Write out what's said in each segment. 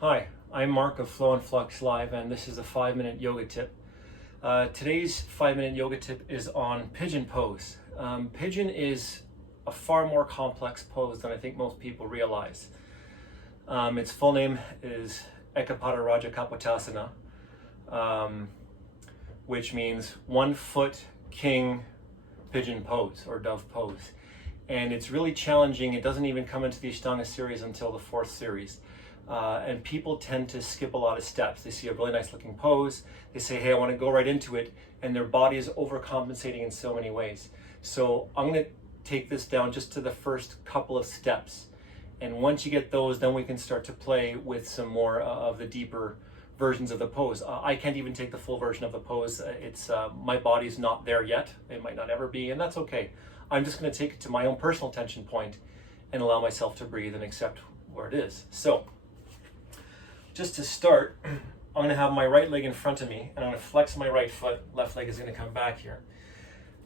Hi, I'm Mark of Flow and Flux Live, and this is a 5-minute yoga tip. Today's 5-minute yoga tip is on Pigeon Pose. Pigeon is a far more complex pose than I think most people realize. Its full name is Ekapada Raja Kapotasana, which means 1 foot king pigeon pose or dove pose. And it's really challenging. It doesn't even come into the Ashtanga series until the 4th series. And people tend to skip a lot of steps. They see a really nice looking pose, they say, hey, I want to go right into it, and their body is overcompensating in so many ways. So I'm going to take this down just to the first couple of steps. And once you get those, then we can start to play with some more of the deeper versions of the pose. I can't even take the full version of the pose. My body's not there yet. It might not ever be, and that's okay. I'm just going to take it to my own personal tension point and allow myself to breathe and accept where it is. So just to start, I'm going to have my right leg in front of me, and I'm going to flex my right foot. Left leg is going to come back here.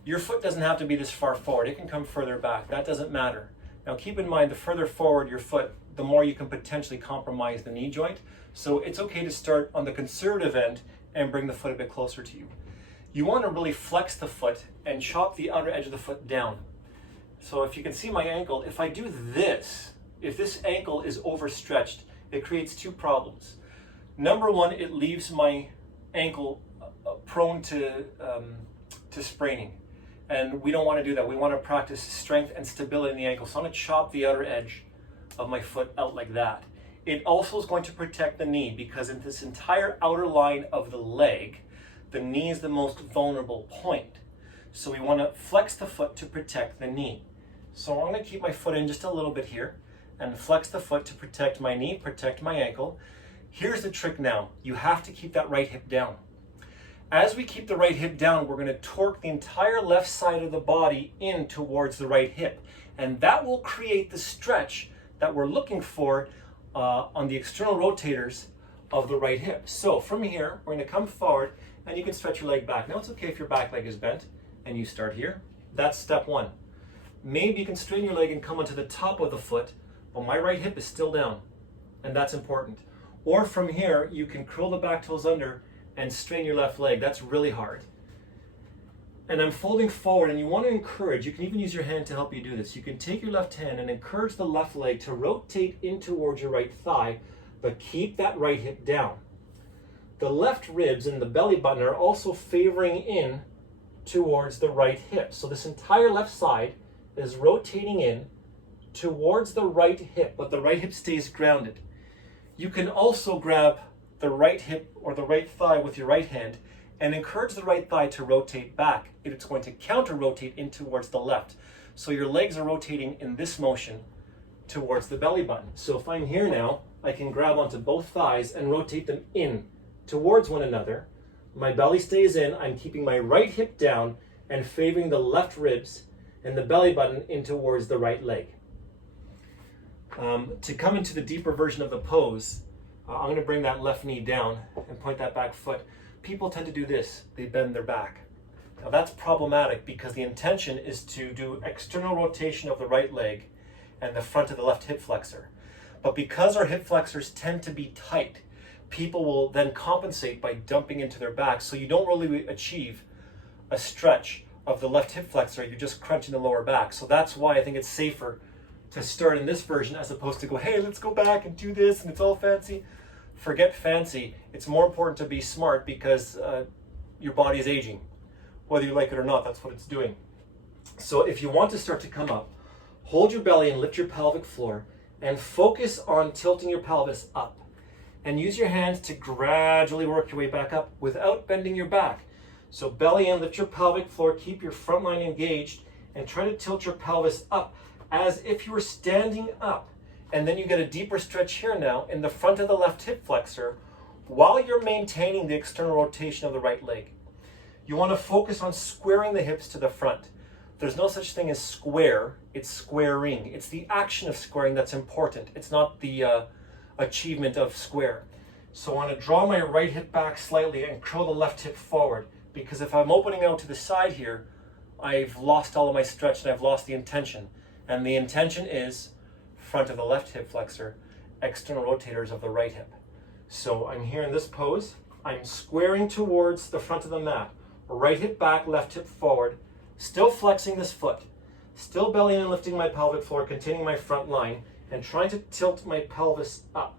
Your foot doesn't have to be this far forward. It can come further back. That doesn't matter. Now keep in mind, the further forward your foot, the more you can potentially compromise the knee joint. So it's okay to start on the conservative end and bring the foot a bit closer to you. You want to really flex the foot and chop the outer edge of the foot down. So if you can see my ankle, if I do this, if this ankle is overstretched, it creates 2 problems. Number 1, it leaves my ankle prone to spraining. And we don't want to do that. We want to practice strength and stability in the ankle. So I'm going to chop the outer edge of my foot out like that. It also is going to protect the knee, because in this entire outer line of the leg, the knee is the most vulnerable point. So we want to flex the foot to protect the knee. So I'm going to keep my foot in just a little bit here and flex the foot to protect my knee, protect my ankle. Here's the trick now. You have to keep that right hip down. As we keep the right hip down, we're going to torque the entire left side of the body in towards the right hip. And that will create the stretch that we're looking for on the external rotators of the right hip. So from here, we're going to come forward, and you can stretch your leg back. Now it's okay if your back leg is bent and you start here. That's step 1. Maybe you can straighten your leg and come onto the top of the foot, but my right hip is still down, and that's important. Or from here, you can curl the back toes under and straighten your left leg. That's really hard. And I'm folding forward, and you want to encourage, you can even use your hand to help you do this. You can take your left hand and encourage the left leg to rotate in towards your right thigh, but keep that right hip down. The left ribs and the belly button are also favoring in towards the right hip. So this entire left side is rotating in towards the right hip, but the right hip stays grounded. You can also grab the right hip or the right thigh with your right hand and encourage the right thigh to rotate back. It's going to counter-rotate in towards the left. So your legs are rotating in this motion towards the belly button. So if I'm here now, I can grab onto both thighs and rotate them in towards one another. My belly stays in. I'm keeping my right hip down and favoring the left ribs and the belly button in towards the right leg. To come into the deeper version of the pose, I'm going to bring that left knee down and point that back foot. People tend to do this. They bend their back. Now that's problematic, because the intention is to do external rotation of the right leg and the front of the left hip flexor. But because our hip flexors tend to be tight, people will then compensate by dumping into their back, so you don't really achieve a stretch of the left hip flexor. You're just crunching the lower back. So that's why I think it's safer to start in this version as opposed to go, hey, let's go back and do this and it's all fancy. Forget fancy. It's more important to be smart, because your body is aging. Whether you like it or not, that's what it's doing. So if you want to start to come up, hold your belly and lift your pelvic floor and focus on tilting your pelvis up. And use your hands to gradually work your way back up without bending your back. So belly in, lift your pelvic floor, keep your front line engaged, and try to tilt your pelvis up as if you were standing up. And then you get a deeper stretch here now in the front of the left hip flexor while you're maintaining the external rotation of the right leg. You want to focus on squaring the hips to the front. There's no such thing as square, it's squaring. It's the action of squaring that's important. It's not the achievement of square. So I want to draw my right hip back slightly and curl the left hip forward, because if I'm opening out to the side here, I've lost all of my stretch and I've lost the intention. And the intention is front of the left hip flexor external rotators of the right hip. So I'm here in this pose. I'm squaring towards the front of the mat. Right hip back, left hip forward. Still flexing this foot. Still bellying and lifting my pelvic floor, containing my front line, and trying to tilt my pelvis up.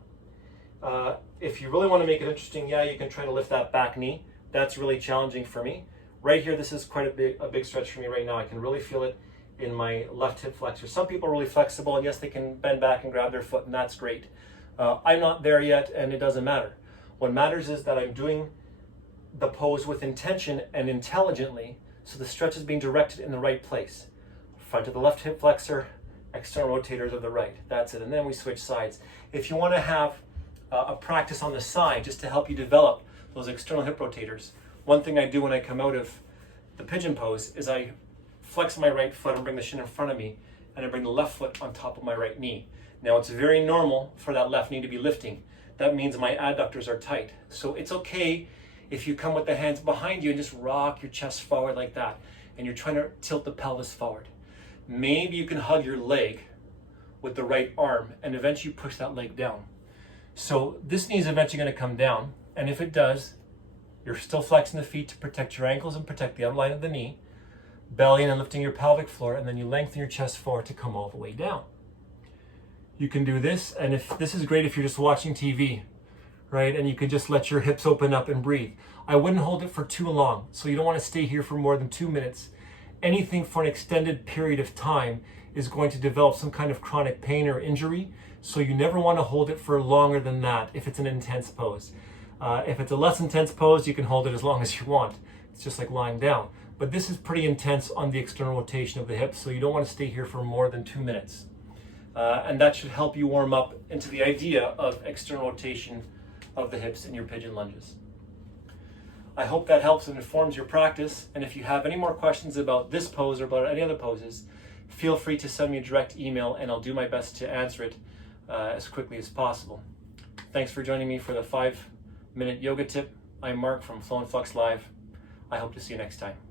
If you really want to make it interesting, yeah, you can try to lift that back knee. That's really challenging for me. Right here, this is quite a big stretch for me right now. I can really feel it in my left hip flexor. Some people are really flexible, and yes, they can bend back and grab their foot, and that's great. I'm not there yet, and it doesn't matter. What matters is that I'm doing the pose with intention and intelligently, so the stretch is being directed in the right place. Front of the left hip flexor, external rotators of the right. That's it. And then we switch sides. If you want to have a practice on the side just to help you develop those external hip rotators, one thing I do when I come out of the pigeon pose is I flex my right foot and bring the shin in front of me, and I bring the left foot on top of my right knee. Now it's very normal for that left knee to be lifting. That means my adductors are tight. So it's okay if you come with the hands behind you and just rock your chest forward like that, and you're trying to tilt the pelvis forward. Maybe you can hug your leg with the right arm and eventually push that leg down. So this knee is eventually going to come down, and if it does, you're still flexing the feet to protect your ankles and protect the outline of the knee, bellying and lifting your pelvic floor, and then you lengthen your chest forward to come all the way down. You can do this, and if this is great if you're just watching TV, right? And you can just let your hips open up and breathe. I wouldn't hold it for too long, so you don't want to stay here for more than 2 minutes. Anything for an extended period of time is going to develop some kind of chronic pain or injury, so you never want to hold it for longer than that if it's an intense pose. If it's a less intense pose, you can hold it as long as you want. It's just like lying down. But this is pretty intense on the external rotation of the hips, so you don't want to stay here for more than 2 minutes. And that should help you warm up into the idea of external rotation of the hips in your pigeon lunges. I hope that helps and informs your practice. And if you have any more questions about this pose or about any other poses, feel free to send me a direct email, and I'll do my best to answer it as quickly as possible. Thanks for joining me for the 5-minute yoga tip. I'm Mark from Flow and Flux Live. I hope to see you next time.